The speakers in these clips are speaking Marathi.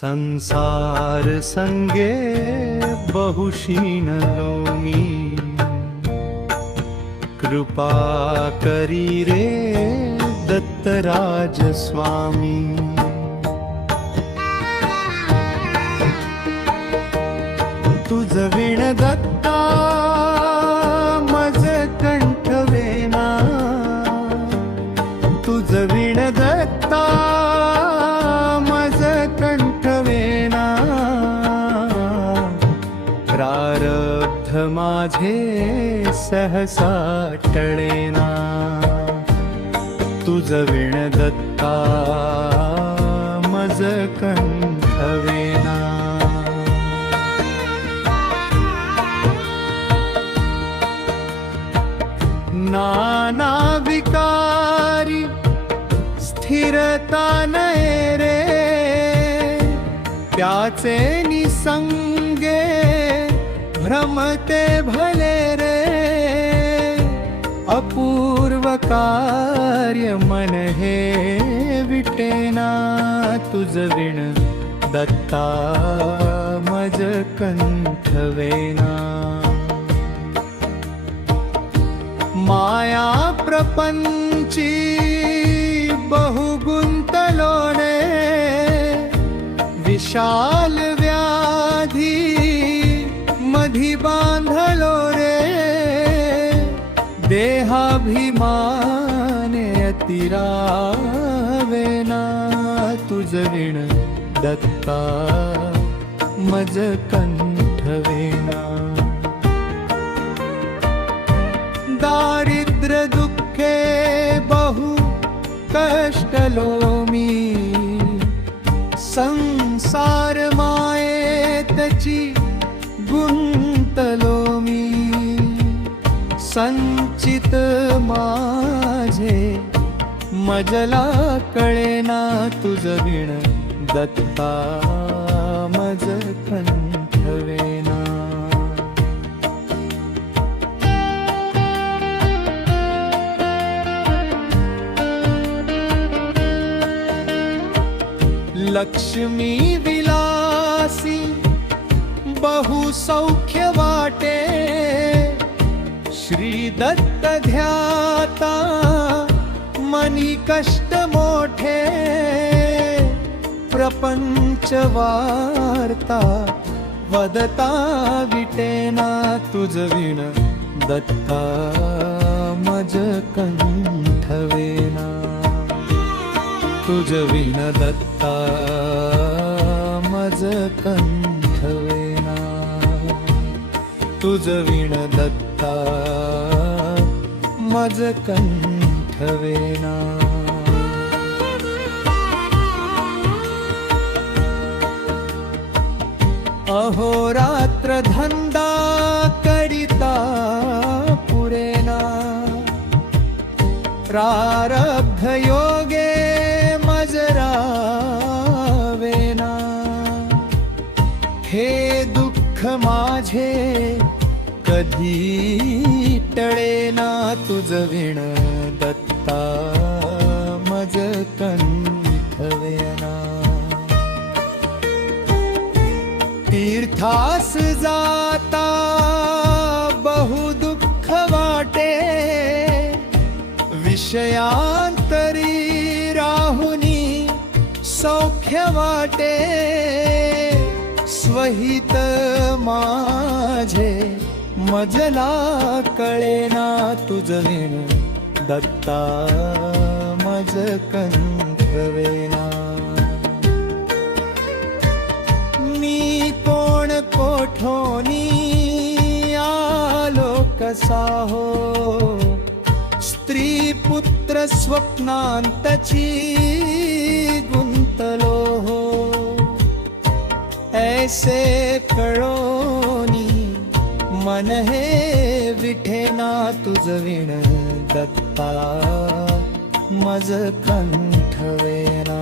संसार संगे बहुशीनलो मी, कृपा करी रे दत्तराज स्वामी। तुझ विण दत्ता मज कंठ वेना, तुझ विण दत्ता मज कंठ वेना। प्रारब्ध माझे सहसा टळेना, तुझ विण दत्ता मज कंठ वेना। नाना विकारी स्थिरता नये रे, त्याचे निसंगे भ्रमते भले रे। अपूर्व कार्य मन हे विटेना, तुझ विण दत्ता मज कंठ वेना। माया प्रपंची बहुगुंतलो रे, विशाल व्याधी मधी बांधलो रे। देहाभिमाने अतिरावेना, तुझ विण दत्ता मज कंठ वेना। दारिद्र दुःखे बहु कष्टलो मी, संसार मायेतची गुंतलो मी। संचित माझे मजला कळेना, तुझ विण दत्ता मज कंठ वेना। लक्ष्मी विलासी बहु सौख्य वाटे, श्री दत्त ध्याता मनी कष्ट मोठे। प्रपंच वार्ता वदता विटेना, तुझ विण दत्ता मज कंठ वेना। तुझ विण दत्ता मज कंठ वेना, तुझ विण दत्ता मज कंठ वेना। अहोरात्र धंदा करिता पुरेना, प्रारब्ध योगे मजरावेना। हे दुःख माझे कधी टळेना, तुझ विण दत्ता मज कंठ वेना। तीर्थास जाता बहु दुःख वाटे, विषयांतरी राहुनी सौख्य वाटे। स्वहित माझे मजला कळेना, तुझ विण दत्ता मज कंठ वेना। मी कोण कोठोनी आलो कसा हो, स्त्री पुत्र स्वप्नांतची गुंतलो हो। ऐसे कळोनी मन हे विठेना, तुझ विण दत्ता मज कंठ वेना।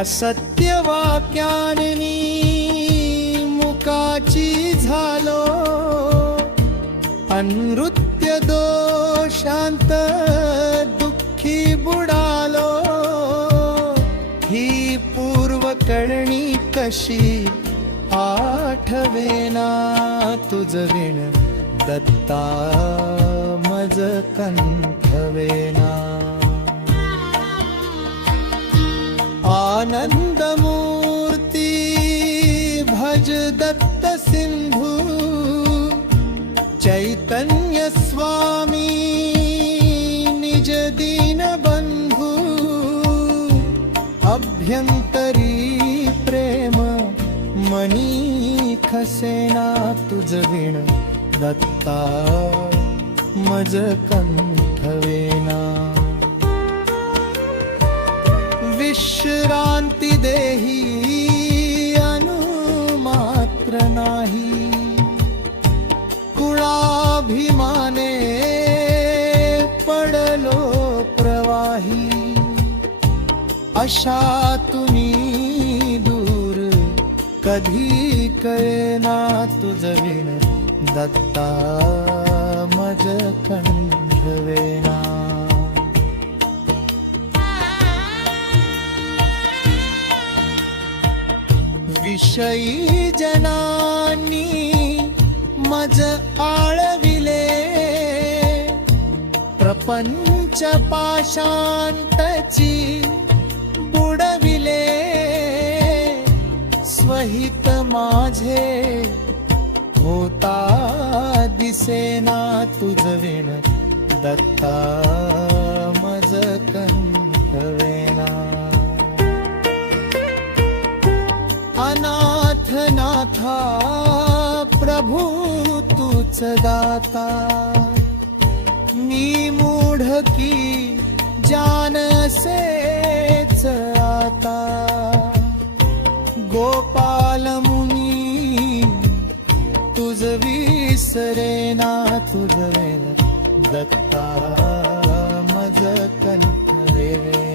असत्य वाक्यानी मुकाची झालो, अनृत्य दोषांत दुःखी बुडालो, ही पूर्वकळणी कशी आठवेना तुझ विण दत्ता मज कंठवेना. आनंद मूर्ती भज दत्त सिंधू, चैतन्य स्वामी निज दीन बंधू. अभ्यंतरी प्रेम मनी खसेना तुझ विण दत्ता मज कंठवेना. विश्रांती देही अनुमात्र नाही, कुळाभिमाने पडलो प्रवाही. अशा तुम्ही दूर कधी कळेना तुझ विण दत्ता मज कंठवेना. विषयी जनांनी मज आळविले, प्रपंच पाशांतची बुडविले. स्वहित माझे होता दिसेना तुझ विण दत्ता मज कंठवेना. अनाथ नाथा प्रभू तूच दाता, मी मूढ की जान असेच आता. गोपाल मुनी तुझ विसरेना तुझ विण दत्ता मज कंठवेना.